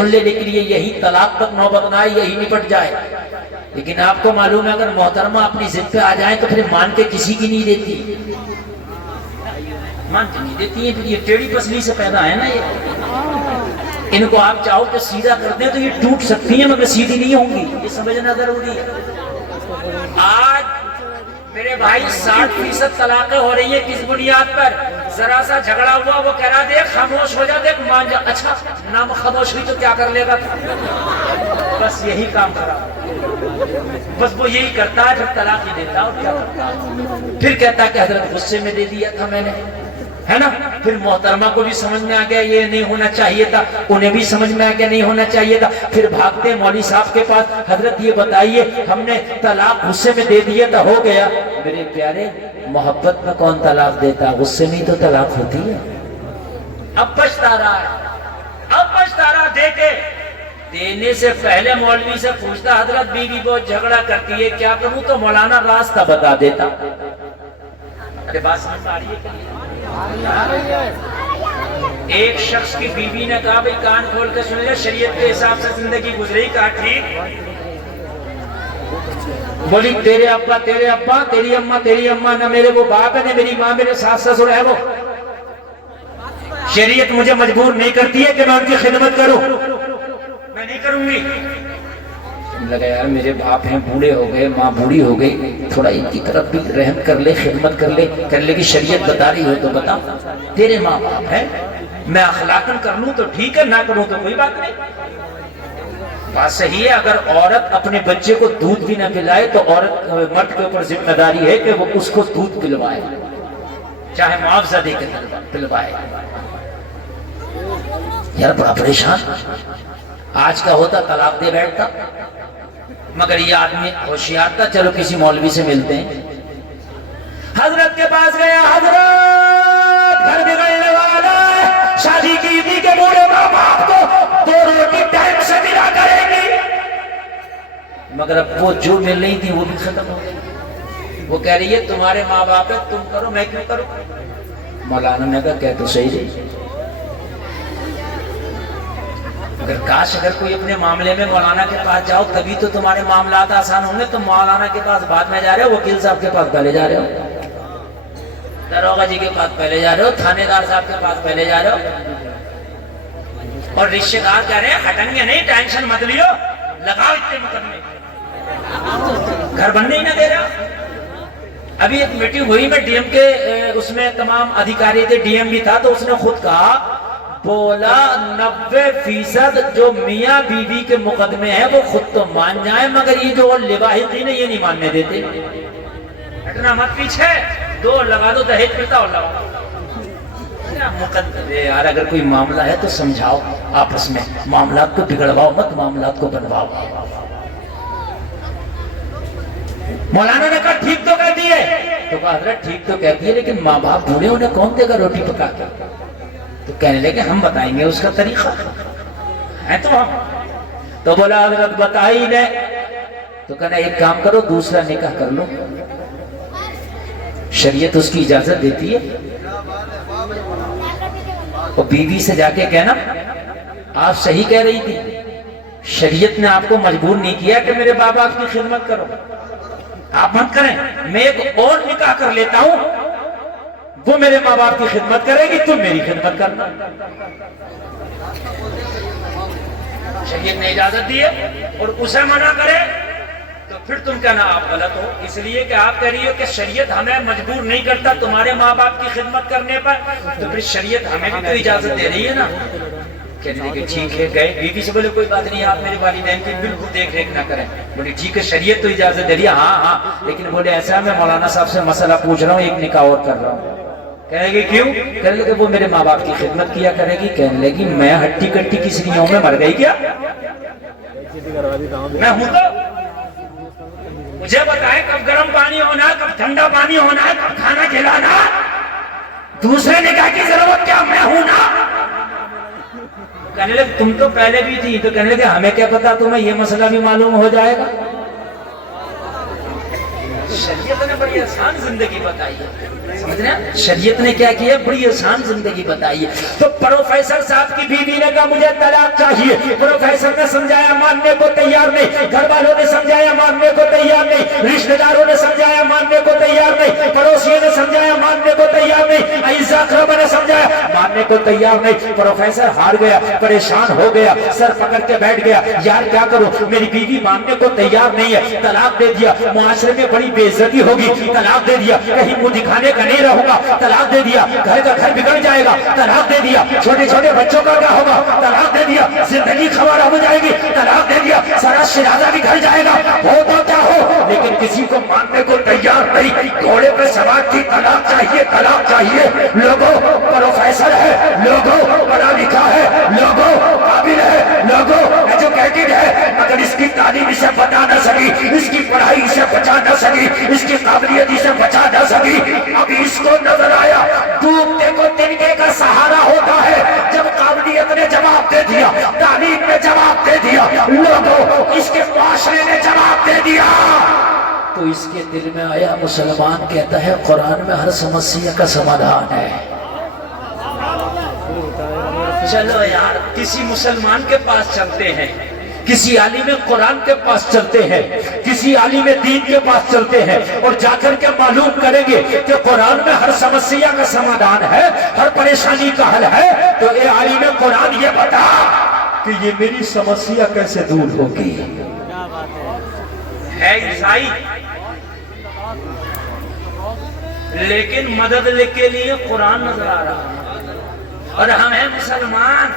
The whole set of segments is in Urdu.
سن لے لیکن یہ یہی طلاق تک نوبت نہ آئے، یہی نپٹ جائے. لیکن آپ کو معلوم ہے اگر محترمہ اپنی ضد پہ آ جائیں تو پھر مان کے کسی کی نہیں دیتی، مان کے نہیں دیتی ہیں. پھر یہ ٹیڑھی پسلی سے پیدا ہے نا، یہ ان کو آپ چاہو کہ سیدھا کر دیں تو یہ ٹوٹ سکتی ہیں مگر سیدھی نہیں ہوں گی، یہ سمجھنا ضروری ہے. آج میرے بھائی 60% طلاقیں ہو رہی ہیں کس بنیاد پر؟ ذرا سا جھگڑا ہوا وہ کہہ رہا دیکھ خاموش ہو جا، دیکھ مان جا. اچھا نام خاموش ہوئی تو کیا کر لے گا؟ بس یہی کام کرا، بس وہ یہی کرتا ہے، پھر طلاق ہی دیتا اور کیا کرتا ہے. پھر کہتا ہے کہ حضرت غصے میں دے دیا تھا میں نے، ہے نا. پھر محترمہ کو بھی سمجھ میں آ گیا یہ نہیں ہونا چاہیے تھا، انہیں بھی سمجھ میں آ گیا نہیں ہونا چاہیے تھا. پھر بھاگتے مولوی صاحب کے پاس، حضرت یہ بتائیے ہم نے طلاق غصے میں دے دیا تھا، ہو گیا. میرے پیارے محبت میں کون طلاق دیتا؟ غصے میں ہی تو طلاق ہوتی ہے. اب پچھتا رہا ہے، اب پچھتا رہا. دیکھے دینے سے پہلے مولوی سے پوچھتا حضرت بیوی بہت جھگڑا کرتی ہے کیا کروں؟ تو مولانا راستہ بتا دیتا. ارے بات سمجھ آ رہی ہے کہ ایک شخص کی بیوی نے کہا بھئی کان کھول کے سن لے، شریعت کے حساب سے زندگی گزری. کہا ٹھیک. بولی تیرے ابا تیری اماں نہ میرے وہ باپ ہے نہ میری ماں میرے ساس سسر ہے. وہ شریعت مجھے مجبور نہیں کرتی ہے کہ میں ان کی خدمت کروں، میں نہیں کروں گی. لگا یار میرے باپ ہیں بوڑھے ہو گئے، ماں بوڑھی ہو گئی، تھوڑا ان کی طرف بھی رحم کر لے، خدمت کر لے کہ شریعت بتا رہی ہو تو بتا. تیرے ماں باپ ہیں، میں اخلاقاً کر لوں تو ٹھیک ہے، نہ کروں تو کوئی بات نہیں. بات صحیح ہے. اگر عورت اپنے بچے کو دودھ بھی نہ پلائے تو عورت مرد کے اوپر ذمہ داری ہے کہ وہ اس کو دودھ پلوائے، چاہے معاوضہ دے کے پلوائے. یار بڑا پریشان آج کا ہوتا طلاق دے بیٹھتا، مگر یہ آدمی ہوشیار تھا. چلو کسی مولوی سے ملتے ہیں. حضرت کے پاس گیا. حضرت گھر بگڑنے والا ہے، شادی کی تھی کہ بوڑھے ماں باپ کو 2 روٹی ٹائم سے ملا کرے گی، مگر اب وہ جو مل رہی تھی وہ بھی ختم ہو گئی. وہ کہہ رہی ہے تمہارے ماں باپ ہے تم کرو، میں کیوں کروں؟ مولانا نے کہا کہ تو صحیح رہی. اگر کاش اگر کوئی اپنے معاملے میں مولانا کے پاس جاؤ تبھی تو تمہارے معاملات آسان ہوں گے. تم مولانا کے پاس بعد میں جا رہے ہو، وکیل صاحب کے پاس پہلے جا رہے ہو، داروغہ جی کے پاس پہلے جا رہے ہو، تھانے دار صاحب کے پاس پہلے جا رہے ہو. اور رشتے دار کہہ رہے ہیں ہٹیں گے نہیں، ٹینشن مت لیو، لگاؤ اتنے مقدمے، گھر بننے ہی نہ دے رہا. ابھی ایک میٹنگ ہوئی میں ڈی ایم کے، اس میں تمام ادھیکاری تھے، ڈی ایم بھی تھا، تو اس نے خود کہا بولا 90% جو میاں بیوی کے مقدمے ہیں وہ خود تو مان جائیں مگر یہ جو لواحقین یہ نہیں ماننے دیتے. ہٹنا مت پیچھے، 2 لگا دو دہیج پڑتا اور لگا مقدمے. یار اگر کوئی معاملہ ہے تو سمجھاؤ آپس میں، معاملات کو بگڑواؤ مت، معاملات کو بنواؤ. مولانا نے کہا ٹھیک تو کہہ دیے. تو کہا حضرت ٹھیک تو کہہ دیے لیکن ماں باپ بوڑھے انہیں کون دے گا روٹی پکا کے؟ تو کہنے لگے ہم بتائیں گے اس کا طریقہ ہے تو ہم. تو بولا حضرت بتائی نے. تو کہنا ایک کام کرو دوسرا نکاح کر لو، شریعت اس کی اجازت دیتی ہے. اور بیوی سے جا کے کہنا آپ صحیح کہہ رہی تھی، شریعت نے آپ کو مجبور نہیں کیا کہ میرے باپ آپ کی خدمت کرو، آپ مت کریں، میں ایک اور نکاح کر لیتا ہوں، وہ میرے ماں باپ کی خدمت کرے گی، تم میری خدمت کرنا. شریعت نے اجازت دی ہے اور اسے منع کرے تو پھر تم کہنا آپ غلط ہو، اس لیے کہ آپ کہہ رہی ہو کہ شریعت ہمیں مجبور نہیں کرتا تمہارے ماں باپ کی خدمت کرنے پر، تو پھر شریعت ہمیں بھی تو اجازت دے رہی ہے نا. کہنے کہ ٹھیک ہے گئے. بیوی سے بولے کوئی بات نہیں آپ میرے والدین کی بالکل دیکھ ریکھ نہ کریں. بولے ٹھیک ہے شریعت تو اجازت دے رہی ہے. ہاں لیکن بولے ایسا میں مولانا صاحب سے مسئلہ پوچھ رہا ہوں، ایک نکاح اور کر رہا ہوں. کہنے لگے کیوں؟ کہنے لگے وہ میرے ماں باپ کی خدمت کیا کرے گی. کہنے لگی میں ہٹی کٹی کس لیوں میں مر گئی کیا؟ میں ہوں تو مجھے بتائے کب گرم پانی ہونا، کب ٹھنڈا پانی ہونا، کب کھانا کھلانا، دوسرے نکاح کی ضرورت کیا؟ میں ہوں نا. کہنے لگے تم تو پہلے بھی تھی. تو کہنے لگے ہمیں کیا پتا تمہیں یہ مسئلہ بھی معلوم ہو جائے گا. شریعت نے بڑی آسان زندگی بتائی ہے. سمجھ رہے ہیں؟ شریعت نے کیا کیا؟ بڑی آسان زندگی بتائی ہے. تو پروفیسر صاحب کی بیوی نے کہا مجھے طلاق چاہیے. پروفیسر نے سمجھایا ماننے کو تیار نہیں, گھر والوں نے سمجھایا ماننے کو تیار نہیں, رشتہ داروں نے سمجھایا ماننے کو تیار نہیں, پڑوسیوں نے سمجھایا ماننے کو تیار نہیں, اعزاء اقربا نے سمجھایا ماننے کو تیار نہیں. پروفیسر ہار گیا, پریشان ہو گیا, سر پکڑ کے بیٹھ گیا, یار کیا کروں, میری بیوی ماننے کو تیار نہیں ہے. طلاق دے دیا, معاشرے میں بڑی بے عزتی ہوگی. طلاق دے دیا, کہیں منہ دکھانے کا نہیں رہوں گا. طلاق دے دیا, گھر کا گھر بگڑ جائے گا. طلاق دے دیا, چھوٹے چھوٹے بچوں کا کیا ہوگا. طلاق دے دیا, زندگی خراب ہو جائے گی. طلاق دے دیا, سارا شرازہ بھی گھر جائے گا. ہو تو کیا ہو, لیکن کسی کو ماننے کو تیار نہیں. گھوڑے پہ سوار کی طلاق چاہیے, طلاق چاہیے. لوگوں پروفیسر ہے, لوگوں پڑھا لکھا ہے, لوگوں قابل ہے, لوگوں ایجوکیٹڈ ہے, مگر اس کی تعلیم اسے بتا نہ سکی, اس کی پڑھائی اسے بچا نہ سکی, اس کی قابلیت اسے بچا نہ سکی. اب اس کو نظر آیا ڈوبتے کو تنکے کا سہارا ہوتا ہے. جب قابلیت نے جواب دے دیا, تعلیم نے جواب دے دیا, لوگوں اس کے معاشرے نے جواب دے دیا, تو اس کے دل میں آیا مسلمان کہتا ہے قرآن میں ہر سمسیا کا سمادھان ہے. چلو یار کسی مسلمان کے پاس چلتے ہیں, کسی عالم قرآن کے پاس چلتے ہیں, کسی عالم دین کے پاس چلتے ہیں, اور جا کر کے معلوم کریں گے کہ قرآن میں ہر سمسیا کا سمادھان ہے, ہر پریشانی کا حل ہے. تو اے عالم قرآن یہ بتا کہ یہ میری سمسیا کیسے دور ہوگی. ہے عیسائی لیکن مدد کے لیے قرآن نظر آ رہا ہے, اور ہم ہیں مسلمان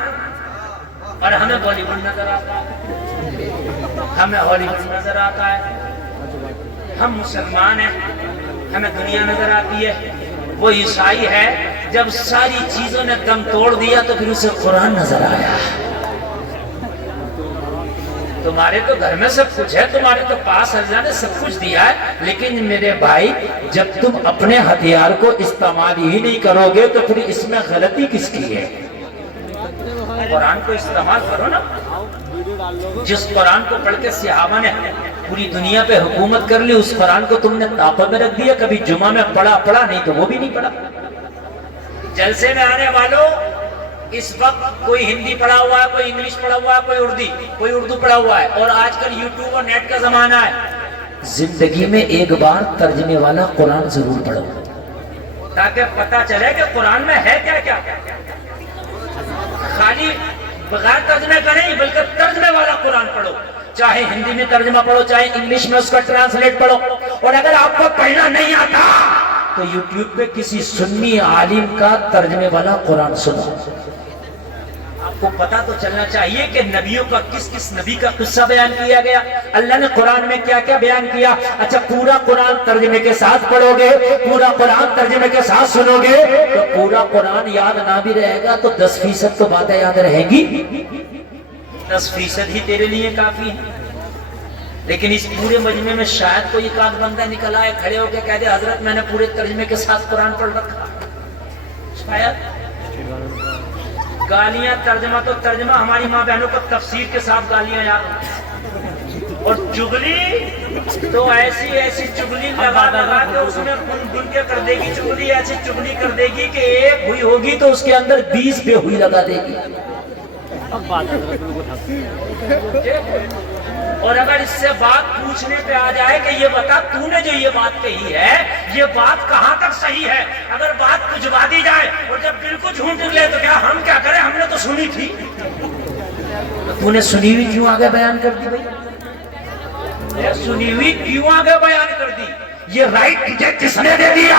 اور ہمیں بالی ووڈ نظر آتا ہے, ہمیں ہالی ووڈ نظر آتا ہے. ہم مسلمان ہیں, ہمیں دنیا نظر آتی ہے. وہ عیسائی ہے, جب ساری چیزوں نے دم توڑ دیا تو پھر اسے قرآن نظر آیا. تمہارے تو گھر میں سب کچھ ہے, تمہارے تو پاس اللہ نے سب کچھ دیا ہے, لیکن میرے بھائی جب تم اپنے ہتھیار کو استعمال ہی نہیں کرو گے تو پھر اس میں غلطی کس کی ہے؟ قرآن کو استعمال کرو نا. جس قرآن کو پڑھ کے صحابہ نے پوری دنیا پہ حکومت کر لی, اس قرآن کو تم نے طاقت میں رکھ دیا. کبھی جمعہ میں پڑھا نہیں تو وہ بھی نہیں پڑھا. جلسے میں آنے والوں اس وقت کوئی ہندی پڑھا ہوا ہے, کوئی انگلش پڑھا ہوا ہے, کوئی اردو پڑھا ہوا ہے, اور آج کل یوٹیوب اور نیٹ کا زمانہ ہے. زندگی میں ایک بار ترجمے والا قرآن ضرور پڑھو تاکہ پتہ چلے کہ قرآن میں ہے کیا کیا. خالی بغیر ترجمے کا نہیں بلکہ ترجمے والا قرآن پڑھو. چاہے ہندی میں ترجمہ پڑھو, چاہے انگلش میں اس کا ٹرانسلیٹ پڑھو. اور اگر آپ کو پڑھنا نہیں آتا تو یوٹیوب پہ کسی سنی عالم کا ترجمے والا قرآن سنو. آپ کو پتا تو چلنا چاہیے کہ نبیوں کا کس نبی کا قصہ بیان کیا گیا, اللہ نے قرآن میں کیا کیا بیان کیا. اچھا پورا قرآن ترجمے کے ساتھ پڑھو گے, پورا قرآن ترجمے کے ساتھ سنو گے تو پورا قرآن یاد نہ بھی رہے گا تو 10% تو باتیں یاد رہیں گی. 10% ہی تیرے لیے کافی ہے. لیکن اس پورے مجمع میں شاید کوئی ایک آدھ بندہ نکل آئے, کھڑے ہو کے کہہ دے حضرت میں نے پورے ترجمے کے ساتھ قرآن پڑھ رکھا. شاید گالیاں ترجمہ تو ترجمہ, ہماری ماں بہنوں کو تفسیر کے ساتھ گالیاں یاد, اور چگلی تو ایسی چگلی لگا کے اس میں بن کے کر دے گی. چگلی ایسی چگلی کر دے گی کہ ایک ہوئی ہوگی تو اس کے اندر 20 بے ہوئی لگا دے گی. اور اگر اس سے بات پوچھنے پہ آ جائے کہ یہ بتا تو نے جو یہ بات کہی ہے یہ بات کہاں تک صحیح ہے, اگر بات پجوا دی جائے اور جب بالکل جھوٹ نکلے تو کیا ہم کیا کریں, ہم نے تو سنی تھی. تو نے سنی ہوئی کیوں آگے بیان کر دی بھائی, سنی ہوئی کیوں آگے بیان کر دی؟ یہ رائٹ تجھے کس نے دے دیا؟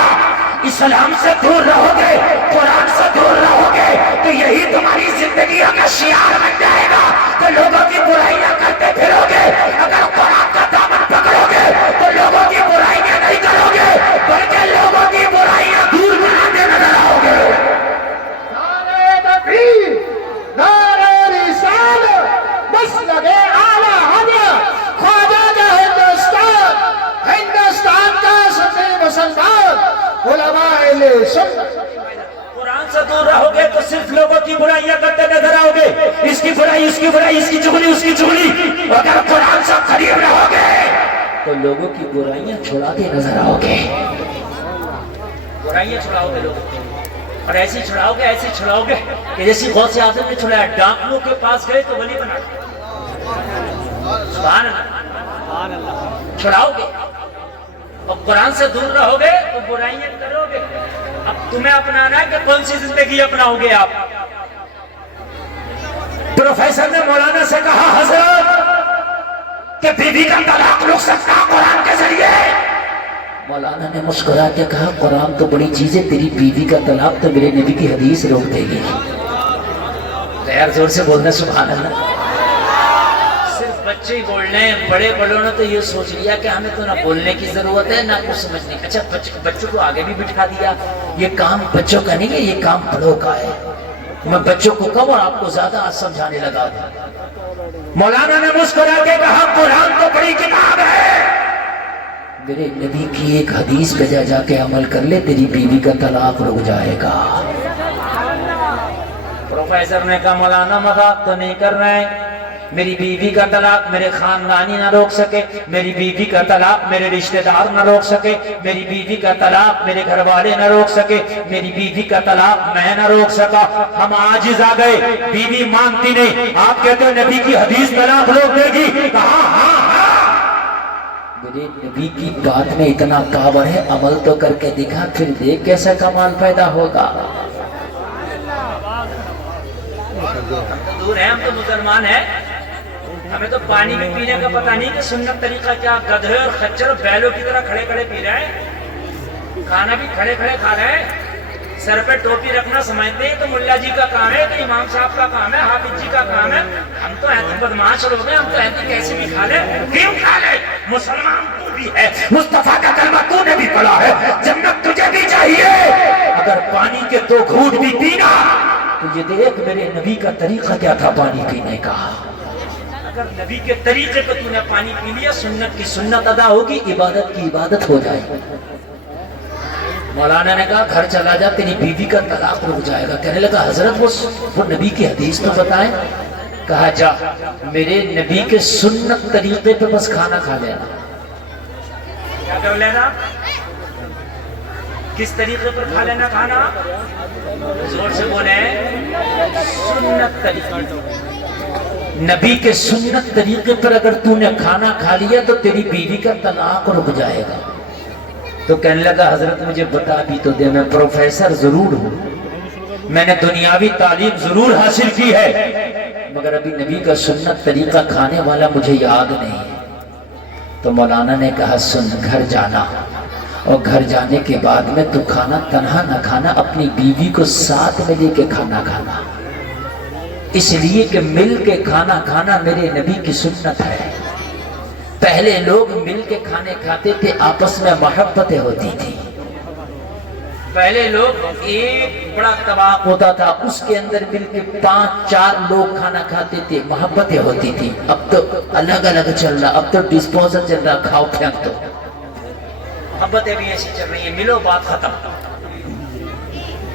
اسلام سے دور رہو گے, قرآن سے دور رہو گے تو یہی تمہاری زندگیوں کا شعار بن جائے گا کہ لوگوں کی برائیاں کرتے پھرو گے. اگر قرآن کا دامن پکڑو گے تو لوگوں کی برائیاں نہیں کرو گے بلکہ لوگوں کی برائیاں دور بناتے نظر آؤ گے. نعرہ تکبیر, نعرہ رسالت, مسلک اعلی حضرت خواجہ کا ہندوستان کا سب مسلمان علماء اہل سنت. قرآن سے دور رہو گے تو صرف لوگوں کی برائیاں کرتے نظر آؤ گے, اس کی برائی, اس کی برائی, اس کی چغلی, اس کی چغلی. اگر قرآن سے قریب رہو گے تو لوگوں کی برائیاں چھڑاتے نظر آؤ گے. برائیاں چھڑاؤ گے لوگ، اور ایسی چھڑاؤ گے کہ جیسی غوث اعظم نے چھڑایا، ڈاکوؤں کے پاس گئے تو ولی بنا دیا۔ سبحان اللہ، چھڑاؤ گے اور قرآن سے دور رہو گے تو برائیاں کرو گے۔ اب تمہیں اپنانا ہے کہ کون سی زندگی اپناؤ گے آپ؟ پروفیسر نے مولانا سے کہا حضرت کہ بیوی کا طلاق رک سکتا قرآن کے ذریعے؟ مولانا نے مسکرا کے کہا قرآن تو بڑی چیز ہے، تیری بیوی کا طلاق تو میرے نبی کی حدیث روک دے گی۔ غیر زور سے بولنا سبحان اللہ۔ صرف بچے ہی بولنے ہیں، بڑے بڑوں نے تو یہ سوچ لیا کہ ہمیں تو نہ بولنے کی ضرورت ہے نہ کچھ سمجھنے کی۔ اچھا بچوں کو آگے بھی بٹھا دیا، یہ کام بچوں کا نہیں ہے، یہ کام بڑوں کا ہے۔ میں بچوں کو کم اور آپ کو زیادہ سمجھانے لگا تھا۔ مولانا نے مسکرا کے کہا قرآن تو بڑی کتاب ہے، میرے نبی کی ایک حدیث پہ جا کے عمل کر لے، تیری بیوی کا طلاق رک جائے گا۔ پروفیسر نے کہا مولانا مذاق تو نہیں کر رہے ہیں، میری بیوی کا طلاق میرے خاندانی نہ روک سکے، میری بیوی کا طلاق میرے رشتہ دار نہ روک سکے، میری بیوی کا طلاق میرے گھر والے نہ روک سکے، میری بیوی کا طلاق میں نہ روک سکا۔ ہم عاجز آ گئے، بیوی مانتی نہیں، آپ کہتے ہیں نبی کی حدیث طلاق روک دے گی، کہا ہاں میرے نبی کی بات میں اتنا پاور ہے، عمل تو کر کے دکھا، پھر دیکھ کیسا کمال پیدا ہوگا۔ دور ہیں ہم تو مسلمان ہیں، ہمیں تو پانی بھی پینے کا پتہ نہیں کہ سنت طریقہ کیا، گدھے اور خچر اور بیلوں کی طرح کھڑے کھڑے پی رہے ہیں، کھانا بھی کھڑے کھڑے کھا رہے ہیں، سر پہ ٹوپی رکھنا سمجھتے ہیں تو ملا جی کا کام ہے، تو امام صاحب کا کام ہے، حافظ جی کا کام ہے۔ ہم تو ایسے بدماش لوگ ہیں، ہم تو ایسے کیسے بھی کھا لیں، کیوں کھا لیں؟ مسلمان تو بھی ہے، مصطفیٰ کا کلمہ تو نے بھی پڑھا ہے، جنت تجھے بھی چاہیے، اگر پانی کے 2 گھونٹ بھی پینا تو یہ دیکھ میرے نبی کا طریقہ کیا تھا پانی پینے کا۔ اگر نبی کے طریقے پہ تو نے پانی پی لیا، سنت کی سنت ادا ہوگی، عبادت کی عبادت ہو جائے گی۔ مولانا نے کہا گھر چلا جا، تیری بیوی کا طلاق رک جائے گا۔ کہنے لگا حضرت وہ نبی کی حدیث تو بتائیں۔ کہا جا میرے نبی کے سنت طریقے پہ بس کھانا کھا لینا۔ کیا کر لینا؟ کس طریقے پر کھا لینا کھانا؟ زور سے بولیں، سنت طریقے، نبی کے سنت طریقے پر اگر تو نے کھانا کھا لیا تو تیری بیوی کا طلاق رک جائے گا۔ تو کہنے لگا حضرت مجھے بتا بھی تو دے، میں پروفیسر ضرور ہوں، میں نے دنیاوی تعلیم ضرور حاصل کی ہے، مگر ابھی نبی کا سنت طریقہ کھانے والا مجھے یاد نہیں ہے۔ تو مولانا نے کہا سن، گھر جانا، اور گھر جانے کے بعد میں تو کھانا تنہا نہ کھانا، اپنی بیوی کو ساتھ میں لے کے کھانا کھانا، اس لیے کہ مل کے کھانا کھانا میرے نبی کی سنت ہے۔ پہلے لوگ مل کے کھانے کھاتے تھے، آپس میں محبتیں ہوتی تھی۔ پہلے لوگ ایک بڑا طبق ہوتا تھا، اس کے اندر مل کے 5-4 لوگ کھانا کھاتے تھے، محبتیں ہوتی تھی۔ اب تو الگ الگ چل رہا، اب تو ڈسپوزل چل رہا، کھاؤ پھینک دو۔ محبتیں بھی ایسی چل رہی ہیں، ملو بات ختم۔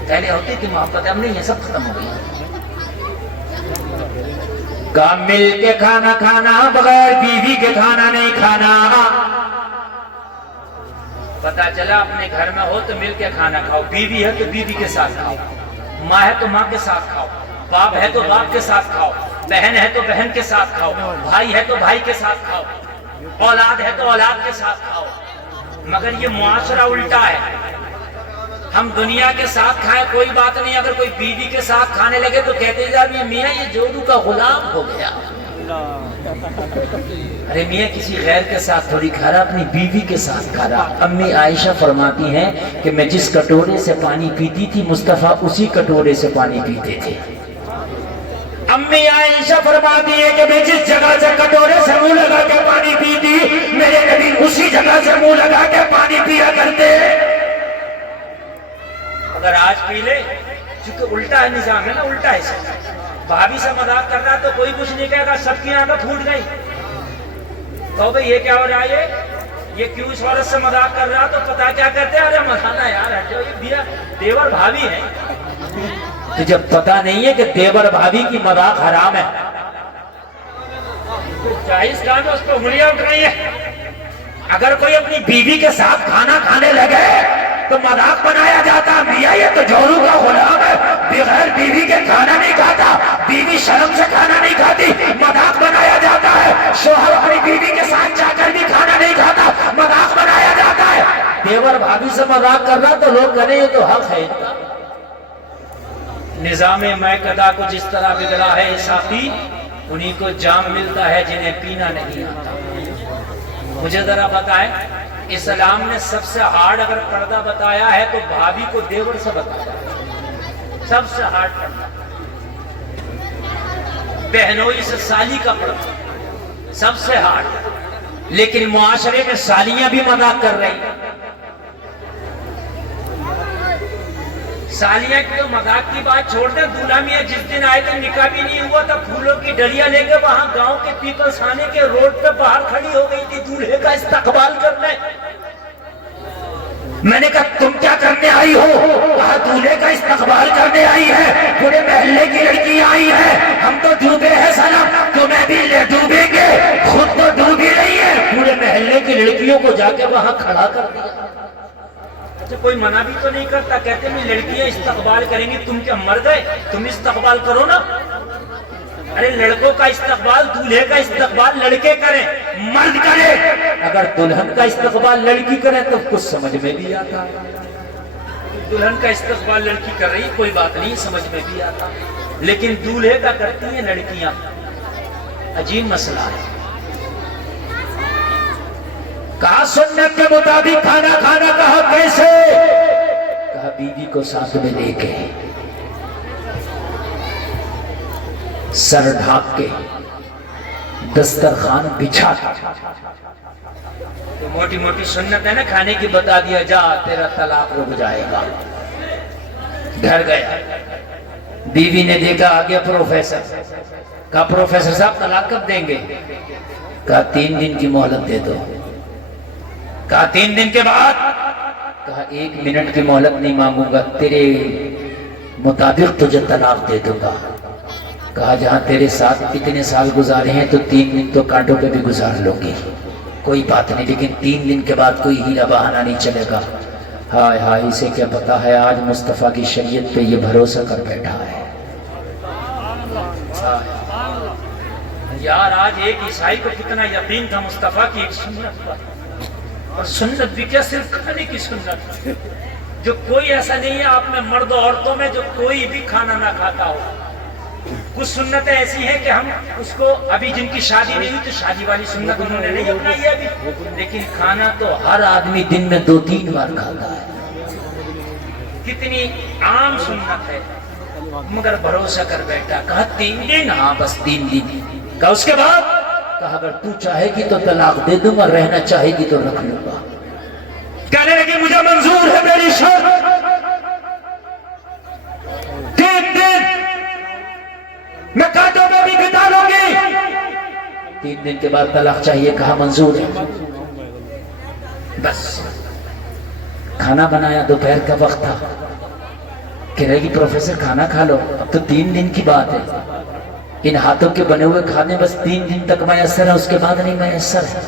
پہلے ہوتی تھی محبتیں، اب نہیں ہے، سب ختم ہو گئی۔ کہا مل کے کھانا کھانا، بغیر بیوی کے کھانا نہیں کھانا۔ پتا چلا اپنے گھر میں ہو تو مل کے کھانا کھاؤ، بیوی ہے تو بیوی کے ساتھ کھاؤ، ماں ہے تو ماں کے ساتھ کھاؤ، باپ ہے تو باپ کے ساتھ کھاؤ، بہن ہے تو بہن کے ساتھ کھاؤ، بھائی ہے تو بھائی کے ساتھ کھاؤ، اولاد ہے تو اولاد کے ساتھ کھاؤ۔ مگر یہ معاشرہ الٹا ہے، ہم دنیا کے ساتھ کھائیں کوئی بات نہیں، اگر کوئی بیوی کے ساتھ کھانے لگے تو کہتے ہیں میاں یہ جوڑو کا غلام ہو گیا۔ ارے میاں کسی غیر کے ساتھ تھوڑی کھا رہا، اپنی بیوی کے ساتھ کھا رہا۔ امی عائشہ فرماتی ہیں کہ میں جس کٹورے سے پانی پیتی تھی مصطفیٰ اسی کٹورے سے پانی پیتے تھے۔ امی عائشہ فرماتی ہے کہ میں جس جگہ سے کٹورے سے منہ لگا کے پانی پیتی، میرے نبی اسی جگہ سے منہ لگا کے پانی پیا کرتے۔ اگر آج پی لے، چونکہ الٹا ہے نظام ہے نا، الٹا ہے سب۔ بھابھی سے مذاق کر رہا تو کوئی کچھ نہیں کہے گا، سب کی آنکھیں پھوٹ گئی۔ تو بھئی یہ کیا ہو رہا ہے، یہ کیوں اس عورت سے مذاق کر رہا؟ تو پتا کیا کرتے ہیں، ارے مسالہ یار ہٹ جاؤ، یہ دیور بھابھی ہے۔ تو جب پتا نہیں ہے کہ دیور بھابھی کی مذاق حرام ہے تو جائز کام ہے، اس پہ انگلیاں اٹھ رہی ہیں۔ اگر کوئی اپنی بیوی کے ساتھ کھانا کھانے لگے تو مذاق بنایا جاتا میاں یہ تو جورو کا غلام ہے، بغیر بیوی کے کھانا نہیں کھاتا، بیوی شرم سے کھانا نہیں کھاتی، مذاق بنایا جاتا ہے، شوہر اپنی بیوی کے ساتھ جا کر بھی کھانا نہیں کھاتا، مذاق بنایا جاتا ہے۔ دیور بھابھی سے مذاق کر رہا تو لوگ کہنے یہ تو حق ہے۔ نظام میکدہ کو جس طرح بگڑا ہے ساقی، انہی کو جام ملتا ہے جنہیں پینا نہیں آتا۔ مجھے ذرا بتائیں، اسلام نے سب سے ہارڈ اگر پردہ بتایا ہے تو بھابھی کو دیور سے بتایا ہے، سب سے ہارڈ پردہ، بہنوئی سے سالی کا پردہ سب سے ہارڈ، لیکن معاشرے میں سالیاں بھی مذاق کر رہی ہیں۔ سالیاں کی تو مذاق کی بات چھوڑ دیں، دولہا میاں جس دن آئے تھے نکاح بھی نہیں ہوا تھا، پھولوں کی ڈلیاں لے کے وہاں گاؤں کے پیپلز خانے کے روڈ پہ باہر کھڑی ہو گئی تھی دولہے کا استقبال کرنے۔ میں نے کہا تم کیا کرنے آئی ہو؟ کہا دولہے کا استقبال کرنے آئی ہے، پورے محلے کی لڑکی آئی ہے، ہم تو ڈوبے ہیں سلام، تمہیں بھی لے ڈوبیں گے، خود تو ڈوب ہی رہی ہے۔ پورے محلے کی لڑکیوں کو جا کے وہاں کھڑا کر دیا۔ اچھا کوئی منع بھی تو نہیں کرتا، کہتے ہیں لڑکیاں استقبال کریں گی، تم کیا مرد ہے؟ تم استقبال کرو نا۔ ارے لڑکوں کا استقبال، دولہے کا استقبال لڑکے کریں، مرد کرے۔ اگر دلہن کا استقبال لڑکی کرے تو کچھ سمجھ میں بھی آتا ہے۔ دلہن کا استقبال لڑکی کر رہی کوئی بات نہیں، سمجھ میں بھی آتا، لیکن دولہے کا کرتی ہیں لڑکیاں، عجیب مسئلہ ہے۔ کہا سنت کے مطابق کھانا کھانا، کہا کیسے؟ کہا بیوی کو ساتھ میں لے کے، سر ڈھانپ کے، دسترخوان بچھا کے، تو موٹی موٹی سنت ہے نا کھانے کی، بتا دیا جا تیرا طلاق رک جائے گا۔ ڈر گیا، بیوی نے دیکھا آگے پروفیسر، کہا پروفیسر صاحب طلاق کب دیں گے؟ کہا 3 دن کی مہلت دے دو۔ کہا 3 دن کے بعد؟ کہا 1 منٹ کی مہلت نہیں مانگوں گا، تیرے مطابق تجھے طلاق دے دوں گا۔ کہا جہاں تیرے ساتھ اتنے سال گزارے ہیں تو 3 دن تو کانٹوں پہ بھی گزار لوں گی، کوئی بات نہیں، لیکن 3 دن کے بعد کوئی ہیلا بہانہ نہیں چلے گا۔ ہائے ہائے، اسے کیا پتا ہے آج مصطفیٰ کی شریعت پہ یہ بھروسہ کر بیٹھا ہے۔ یار آج ایک عیسائی کو کتنا یقین تھا مصطفیٰ کی ایک سنت پر، اور سنت بھی کیا صرف کھانے کی سنت، جو کوئی ایسا نہیں ہے آپ میں مرد و عورتوں میں جو کوئی بھی کھانا نہ کھاتا ہو۔ کچھ سنتیں ایسی ہیں کہ ہم اس کو، ابھی جن کی شادی نہیں ہوئی تو شادی والی سنت انہوں نے نہیں اپنائی ہے ابھی، لیکن کھانا تو ہر آدمی دن میں 2-3 بار کھاتا ہے۔ کتنی عام سنت ہے، مگر بھروسہ کر بیٹھا۔ کہا 3 دن؟ ہاں بس 3 دن۔ کہا اس کے بعد؟ کہا اگر تو چاہے گی تو طلاق دے دوں گا، رہنا چاہے گی تو رکھ لوں گا۔ کہنے لگی مجھے منظور ہے میری شرط، 3 دن میں کانٹوں میں بھی بتا لوں گی، 3 دن کے بعد طلاق چاہیے۔ کہا منظور ہے۔ بس کھانا بنایا، دوپہر کا وقت تھا، کہہ رہے گی پروفیسر کھانا کھا لو، اب تو 3 دن کی بات ہے، ان ہاتھوں کے بنے ہوئے کھانے بس 3 دن تک میسر ہے، اس کے بعد نہیں میسر ہے۔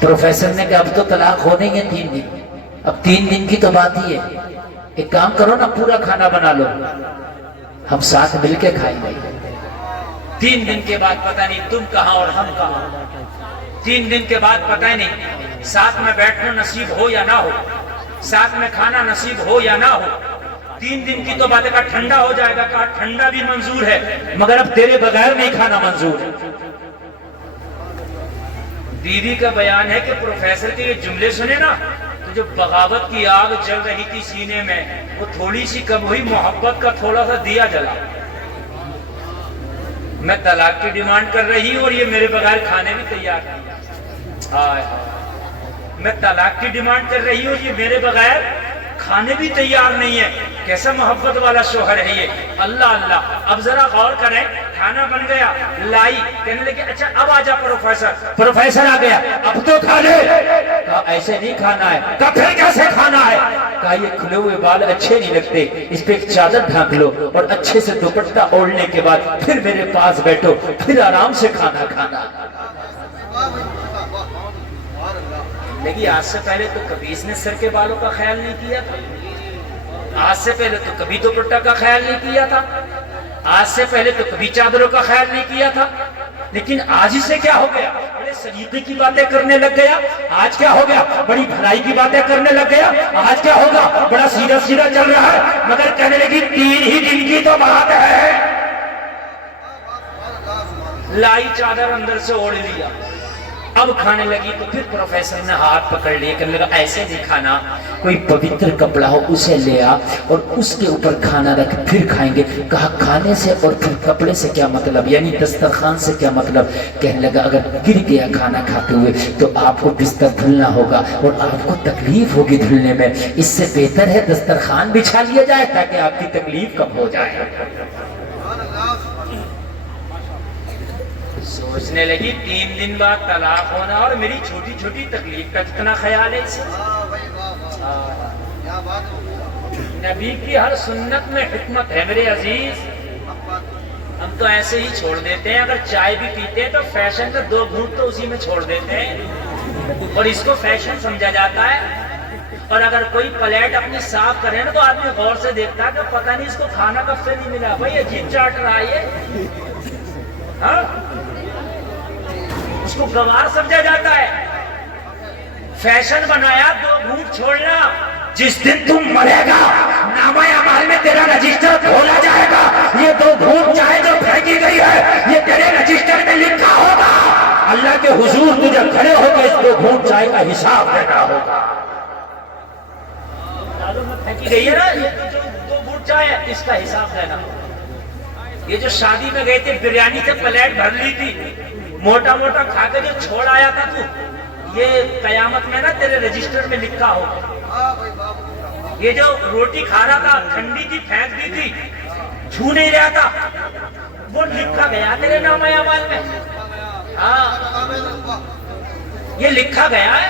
پروفیسر نے کہا اب تو طلاق ہو نہیں ہے 3 دن، اب 3 دن کی تو بات ہی ہے، ایک کام کرو نا پورا کھانا بنا لو، ہم ساتھ مل کے کھائیں گے۔ 3 دن کے بعد پتہ نہیں تم کہاں اور ہم کہاں، 3 دن کے بعد پتہ نہیں ساتھ میں بیٹھنا نصیب ہو یا نہ ہو، ساتھ میں کھانا نصیب ہو یا نہ ہو۔ 3 دن کی تو بات ہے، کہا ٹھنڈا ہو جائے گا، کہا ٹھنڈا بھی منظور ہے، مگر اب تیرے بغیر نہیں کھانا منظور ہے۔ بیوی کا بیان ہے کہ پروفیسر کے یہ جملے سنے نا تو جو بغاوت کی آگ جل رہی تھی سینے میں وہ تھوڑی سی کم ہوئی، محبت کا تھوڑا سا دیا جلا۔ میں طلاق کی ڈیمانڈ کر رہی ہوں اور یہ میرے بغیر کھانے بھی تیار نہیں۔ ہائے میں طلاق کی ڈیمانڈ کر رہی ہوں اور یہ میرے بغیر کھانے بھی تیار نہیں ہے۔ کیسا محبت والا شوہر ہے یہ، اللہ اللہ۔ اب ذرا غور کریں، کھانا بن گیا، لائی، کہنے لگے اچھا اب آجا پروفیسر۔ پروفیسر آ گیا، اب تو کھا لے۔ کہا ایسے نہیں کھانا ہے۔ کہا پھر کیسے کھانا ہے؟ کہا یہ کھلے ہوئے بال اچھے نہیں لگتے، اس پہ ایک چادر ڈھانک لو اور اچھے سے دوپٹہ اوڑھنے کے بعد پھر میرے پاس بیٹھو، پھر آرام سے کھانا کھانا۔ لگی آج سے پہلے تو کبھی اس نے سر کے بالوں کا خیال نہیں کیا تھا، آج سے پہلے تو کبھی دوپٹہ کا خیال نہیں کیا تھا، آج سے پہلے تو کبھی چادروں کا خیال نہیں کیا تھا، لیکن آج ہی سے کیا ہو گیا؟ بڑے سلیقے کی باتیں کرنے لگ گیا۔ آج کیا ہو گیا؟ بڑی بھلائی کی باتیں کرنے لگ گیا۔ آج کیا ہوگا؟ بڑا سیدھا سیدھا چل رہا ہے، مگر کہنے لگی 3 ہی دن کی تو بات ہے، لائی چادر اندر سے اوڑھ لیا، اب کھانے لگی تو پھر پروفیسر نے ہاتھ پکڑ لیا، کہنے لگا ایسے نہیں کھانا، کوئی پوتر کپڑا ہو اسے لے آ اور اس کے اوپر کھانا رکھ پھر کھائیں گے۔ کہا کھانے سے اور پھر کپڑے سے کیا مطلب، یعنی دسترخوان سے کیا مطلب؟ کہنے لگا اگر گر گیا کھانا کھاتے ہوئے تو آپ کو بستر دھلنا ہوگا اور آپ کو تکلیف ہوگی دھلنے میں، اس سے بہتر ہے دسترخوان بچھا لیا جائے تاکہ آپ کی تکلیف کم ہو جائے۔ سوچنے لگی 3 دن بعد طلاق ہونا اور میری چھوٹی چھوٹی تکلیف کا کتنا خیال ہے اسے۔ نبی کی ہر سنت میں حکمت ہے میرے عزیز۔ ہم تو ایسے ہی چھوڑ دیتے ہیں، اگر چائے بھی پیتے ہیں تو فیشن کا 2 گھونٹ تو اسی میں چھوڑ دیتے ہیں اور اس کو فیشن سمجھا جاتا ہے۔ اور اگر کوئی پلیٹ اپنی صاف کرے نا تو آدمی غور سے دیکھتا ہے کہ پتہ نہیں اس کو کھانا کب سے نہیں ملا، بھائی عجیب چاٹ رہا ہے، ہاں اس کو گوار سمجھا جاتا ہے۔ فیشن بنایا 2 گھونٹ چھوڑنا، جس دن تم مرے گا نامہ اعمال میں تیرا رجسٹر کھولا جائے گا، یہ 2 گھونٹ چائے جو پھینکی گئی ہے یہ تیرے رجسٹر میں لکھا ہوگا، اللہ کے حضور تجھے کھڑے ہو کے اس 2 گھونٹ چائے کا حساب دینا ہوگا۔ پھینکی گئی ہے نا یہ جو 2 گھونٹ چائے ہے، اس کا حساب دینا ہوگا۔ یہ جو شادی میں گئے تھے بریانی سے پلیٹ بھر لی تھی، موٹا موٹا کھا کے جو چھوڑ آیا تھا تو یہ قیامت میں نا تیرے رجسٹر میں لکھا ہوگا۔ یہ جو روٹی کھا رہا تھا ٹھنڈی تھی پھینک دی تھی، چھو نہیں رہا تھا، وہ لکھا گیا تیرے نامہ اعمال میں۔ یہ لکھا گیا ہے۔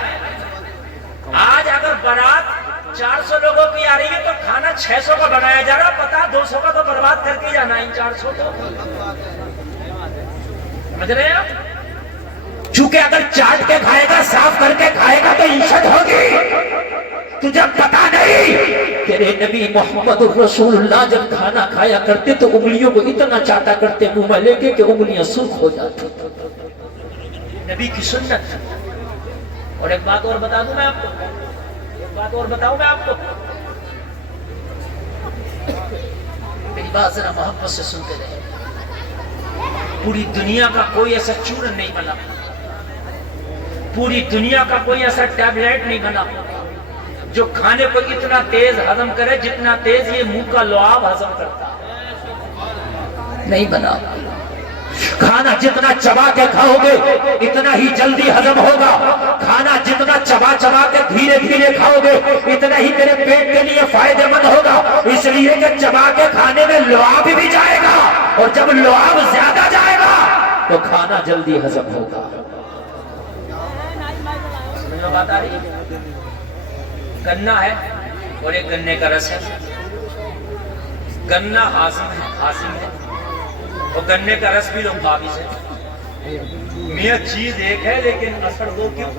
آج اگر بارات 400 لوگوں کی آ رہی ہے تو کھانا 600 کا بنایا جا رہا، پتا 200 کا تو برباد کر کے جانا ہے ان 400 کو، سمجھ رہے ہیں آپ؟ چونکہ اگر چاٹ کے کھائے گا صاف کر کے کھائے گا تو عزت ہوگی۔ تجھے پتا نہیں تیرے نبی محمد رسول اللہ جب کھانا کھایا کرتے تو انگلیوں کو اتنا چاٹا کرتے منہ میں لے کے کہ انگلیاں سرخ ہو جاتی، نبی کی سنت۔ اور ایک بات اور بتا دوں میں آپ کو، ایک بات اور بتاؤں میں آپ کو، میری بات ذرا محبت سے سنتے رہے۔ پوری دنیا کا کوئی ایسا چورن نہیں بنا، پوری دنیا کا کوئی ایسا ٹیبلیٹ نہیں بنا جو کھانے کو اتنا تیز ہضم کرے جتنا تیز یہ منہ کا لعاب ہضم کرتا ہے، نہیں بنا۔ کھانا جتنا چبا کے کھاؤ گے اتنا ہی جلدی ہضم ہوگا، کھانا جتنا چبا چبا کے دھیرے دھیرے کھاؤ گے اتنا ہی تیرے پیٹ کے لیے فائدہ مند ہوگا، اس لیے کہ چبا کے کھانے میں لعاب بھی جائے گا اور جب لعاب زیادہ جائے گا تو کھانا جلدی ہضم ہوگا۔ سمجھ میں بات آ رہی ہے؟ گنا ہے اور ایک گنے کا رس ہے، گنا حاصل ہے اور گنے کا رس بھی لوگ قابض ہے۔ میاں چیز ایک ہے لیکن اثر 2 کیوں؟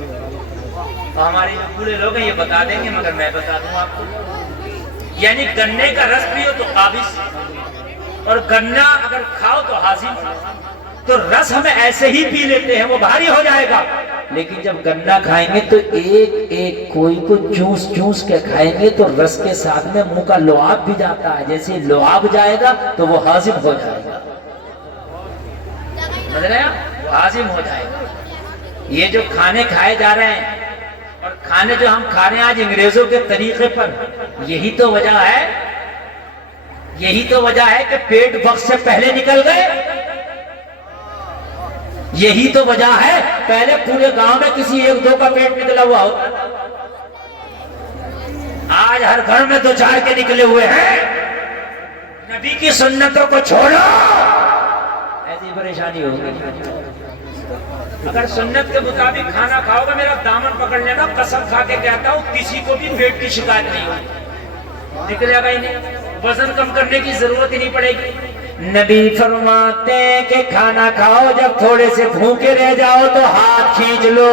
ہمارے جو بوڑھے لوگ ہیں یہ بتا دیں گے مگر میں بتا دوں آپ کو، یعنی گنے کا رس پیو تو قابض اور گنا اگر کھاؤ تو حاصل۔ تو رس ہمیں ایسے ہی پی لیتے ہیں وہ بھاری ہو جائے گا، لیکن جب گنا کھائیں گے تو ایک ایک کوئی کو چوس چوس کے کھائیں گے تو رس کے ساتھ میں منہ کا لعاب بھی جاتا ہے، جیسے لعاب جائے گا تو وہ ہاضم ہو جائے گا، سمجھ رہے ہیں؟ وہ ہاضم ہو جائے گا۔ یہ جو کھانے کھائے جا رہے ہیں اور کھانے جو ہم کھا رہے ہیں آج انگریزوں کے طریقے پر، یہی تو وجہ ہے، یہی تو وجہ ہے کہ پیٹ وقت سے پہلے نکل گئے، یہی تو وجہ ہے۔ پہلے پورے گاؤں میں کسی 1-2 کا پیٹ نکلا ہوا ہوتا تھا، آج ہر گھر میں 2-4 کے نکلے ہوئے ہیں۔ نبی کی سنتوں کو چھوڑو، ایسی پریشانی ہوگی۔ اگر سنت کے مطابق کھانا کھاؤ گے میرا دامن پکڑ لینا، قسم کھا کے کہتا ہوں کسی کو بھی پیٹ کی شکایت نہیں ہوگی، نکلے گا ہی نہیں، وزن کم کرنے کی ضرورت ہی نہیں پڑے گی۔ نبی فرماتے ہیں کہ کھانا کھاؤ جب تھوڑے سے بھوکے رہ جاؤ تو ہاتھ کھینچ لو،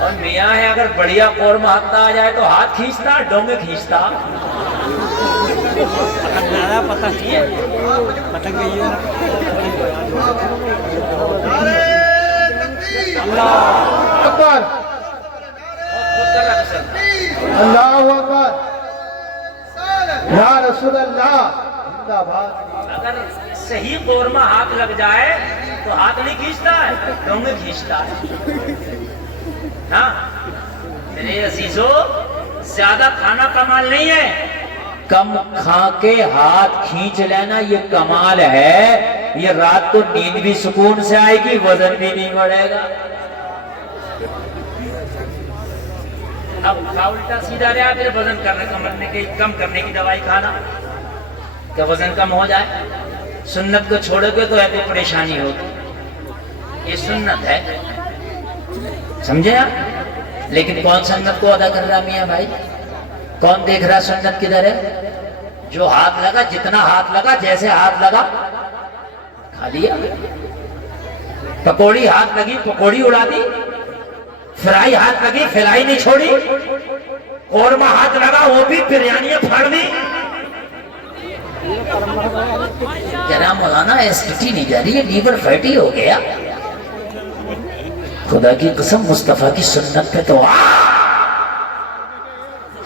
اور میاں ہے اگر بڑھیا قورمہ ہاتھتا آ جائے تو ہاتھ کھینچتا ڈونگے کھینچتا. پتہ نہیں ہے پتنگ گئی ہے اللہ اکبر اللہ اکبر یا رسول اللہ زندہ باد. اگر صحیح قورمہ ہاتھ لگ جائے تو ہاتھ نہیں کھینچتا ہے ڈونگے کھینچتا ہے. ہاں میرے عزیزو زیادہ کھانا کمال نہیں ہے, کم کھا کے ہاتھ کھینچ لینا یہ کمال ہے. یہ رات کو نیند بھی سکون سے آئے گی, وزن بھی نہیں بڑھے گا. اب الٹا سیدھا رہا پھر وزن کم کرنے کی دوائی کھانا کہ وزن کم ہو جائے. سنت کو چھوڑو گے تو ایسے پریشانی ہوگی. یہ سنت ہے, سمجھے آپ؟ لیکن کون سنت کو ادا کر رہا میاں بھائی؟ کون دیکھ رہا سنت کدھر ہے؟ جو ہاتھ لگا, جتنا ہاتھ لگا, جیسے ہاتھ لگا کھا لیا. پکوڑی ہاتھ لگی پکوڑی اڑا دی, فرائی ہاتھ لگی فرائی نہیں چھوڑی, قورمہ ہاتھ لگا وہ بھی بریانیاں پھاڑ دی. کہنا مولانا ایسیڈیٹی نہیں جا رہی ہے, لیور فیٹی ہو گیا. خدا کی قسم مصطفیٰ کی سنت پہ تو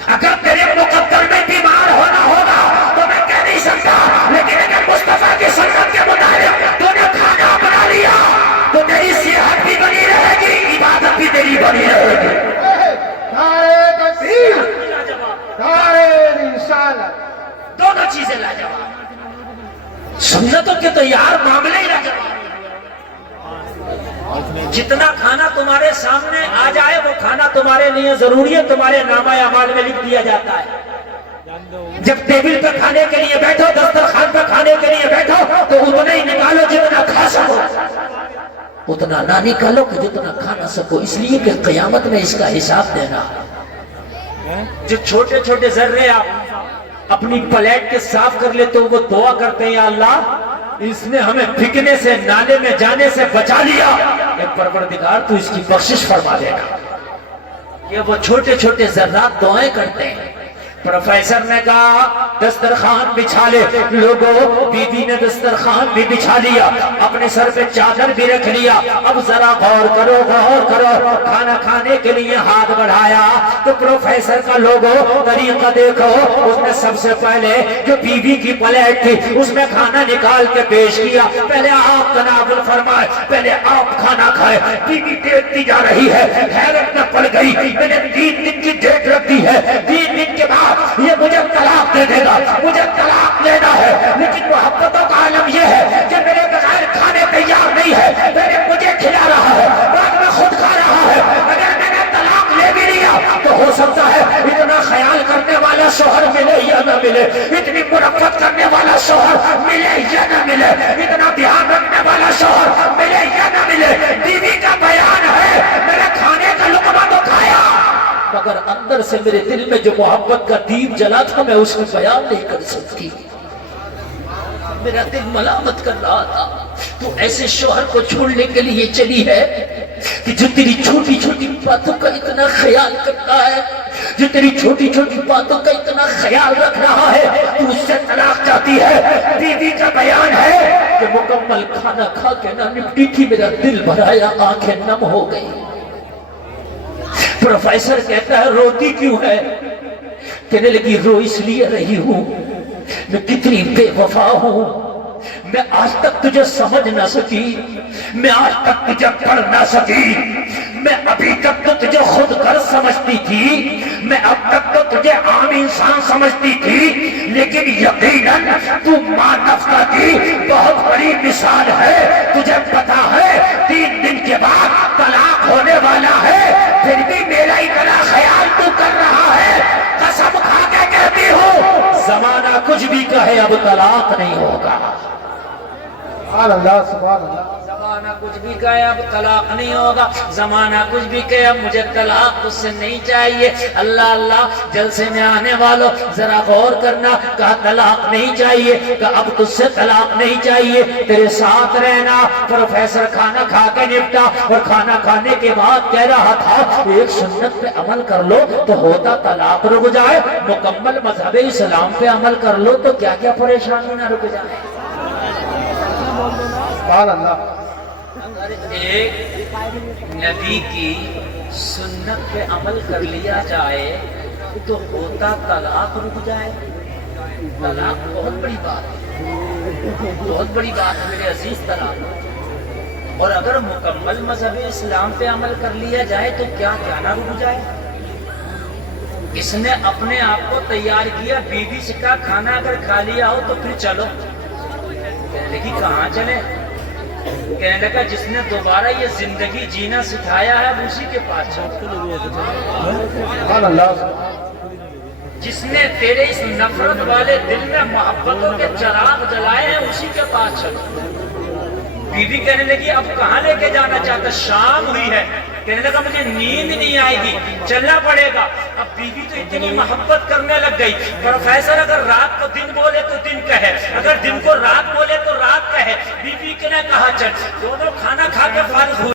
اگر تیرے مقدر میں بیمار ہونا ہوگا تو میں کہہ نہیں سکتا, لیکن اگر مصطفیٰ کی سنت کے مطابق تو نے کھانا بنا لیا تو تیری صحت بھی بنی رہے گی, عبادت بھی تیری بنی رہے گی. نعرہ تکبیر, نعرہ رسالت, دونوں چیزیں لاجواب. سنتوں کے تو یار معاملے ہی لاجواب. جتنا کھانا تمہارے سامنے آ جائے وہ کھانا تمہارے لیے ضروری ہے, تمہارے نامہ اعمال میں لکھ دیا جاتا ہے. جب ٹیبل پہ کھانے کے لیے بیٹھو, دسترخوان پہ کھانے کے لیے بیٹھو تو اتنا ہی نکالو جتنا کھا سکو, اتنا نہ نکالو کہ جتنا کھا نہ سکو. اس لیے کہ قیامت میں اس کا حساب دینا. جو چھوٹے چھوٹے ذرے آپ اپنی پلیٹ کے صاف کر لیتے ہو وہ دعا کرتے ہیں, یا اللہ اس نے ہمیں پھینکنے سے, نالے میں جانے سے بچا لیا, اے پروردگار تو اس کی بخشش فرما دینا. یہ وہ چھوٹے چھوٹے ذرات دعائیں کرتے ہیں. پروفیسر نے کہا دسترخوان بچھا لے. لوگوں, بیوی نے دسترخوان بھی بچھا لیا, اپنے سر پہ چادر بھی رکھ لیا. اب ذرا غور کرو, غور کرو. کھانا کھانے کے لیے ہاتھ بڑھایا تو پروفیسر کا لوگو طریقہ دیکھو. اس نے سب سے پہلے جو بیوی کی پلیٹ تھی اس میں کھانا نکال کے پیش کیا. پہلے آپ تناول فرمائے, پہلے آپ کھانا کھائے. بیوی دیکھتی جا رہی ہے, حیرت میں پڑ گئی. میں نے 3 دن کی ڈیٹ رکھ دی ہے, 3 دن کے بعد یہ مجھے طلاق دے دے گا, مجھے طلاق لینا ہے. لیکن محبتوں کا عالم یہ ہے کہ میرے بغیر کھانے تیار نہیں ہے, مجھے کھلا رہا ہے, بعد میں خود کھا رہا ہے. اگر میں نے طلاق لے بھی لیا تو ہو سکتا ہے اتنا خیال کرنے والا شوہر ملے یا نہ ملے, اتنی مرفت کرنے والا شوہر ملے یا نہ ملے, اتنا دھیان رکھنے والا شوہر ملے یا نہ ملے. بیوی کا بیان ہے میرے کھانے کا لقمہ تو کھایا, مگر اندر سے میرے دل میں جو محبت کا دیپ جلا تھا میں اس میں بیان نہیں کر سکتی. میرا دل ملامت کر رہا تھا, تو ایسے شوہر کو چھوڑنے کے لیے چلی ہے کہ جو تیری چھوٹی چھوٹی باتوں کا اتنا خیال کرتا ہے, جو تیری چھوٹی چھوٹی باتوں کا اتنا خیال رکھ رہا ہے, تو اس سے طلاق چاہتی ہے. بیوی کا بیان ہے کہ مکمل کھانا کھا کے نہ نپٹی تھی, میرا دل بھرایا, آنکھیں نم ہو گئی. پروفیسر کہتا ہے روتی کیوں ہے؟ کہنے لگی رو اس لیے رہی ہوں میں کتنی بے وفا ہوں. میں آج تک تجھے سمجھ نہ سکی, میں آج تک تجھے پڑھ نہ سکی. میں ابھی تک تو تجھے خود غرض سمجھتی تھی, میں اب تک تو تجھے عام انسان سمجھتی تھی, لیکن یقیناً تو ماں نفقہ کی بہت بڑی مثال ہے. تجھے پتا ہے 3 دن کے بعد طلاق ہونے والا ہے, پھر بھی میرا اتنا خیال تو کر رہا ہے. قسم کھا کے کہتی ہوں زمانہ کچھ بھی کہے اب طلاق نہیں ہوگا. سبحان اللہ سبحان اللہ زمانہ کچھ بھی کہے اب طلاق نہیں ہوگا، زمانہ کچھ بھی کہے اب مجھے طلاق اس سے نہیں چاہیے، اللہ اللہ جلسے میں آنے والوں ذرا غور کرنا، کہا طلاق نہیں چاہیے، کہا اب تجھ سے طلاق نہیں چاہیے، تیرے ساتھ رہنا۔ پروفیسر کھانا کھا کے نپٹا اور کھانا کھانے کے بعد کہہ رہا تھا ایک سنت پہ عمل کر لو تو ہوتا طلاق رک جائے، مکمل مذہب اسلام پہ عمل کر لو تو کیا کیا پریشانی نہ رک جائے۔ سبحان اللہ اگر ایک نبی کی سنت پہ عمل کر لیا جائے تو ہوتا طلاق رک جائے۔ طلاق بہت بڑی بات ہے، بہت بڑی بات ہے میرے عزیز طلاق، اور اگر مکمل مذہب اسلام پہ عمل کر لیا جائے تو کیا کیا نہ رک جائے۔ اس نے اپنے آپ کو تیار کیا، بیوی سے کہا کھانا اگر کھا لیا ہو تو پھر چلو، کہنے لگی کہاں چلے؟ کہنے لگا جس نے دوبارہ یہ زندگی جینا سکھایا ہے اب اسی کے پاس چلو، سبحان اللہ جس نے تیرے اس نفرت والے دل میں محبتوں کے چراغ جلائے ہیں اسی کے پاس چلو۔ بیوی کہنے لگی اب کہاں لے کے جانا چاہتا؟ شام ہوئی ہے، کہنے لگا مجھے نیند نہیں آئے گی، چلنا پڑے گا۔ اب بیوی تو اتنی محبت کرنے لگ گئی، پروفیسر اگر رات کو دن بولے تو دن کہے، اگر دن کو رات بولے تو رات کہے، بیوی نے کہا چل، دونوں کھانا کھا کے فارغ ہوئے۔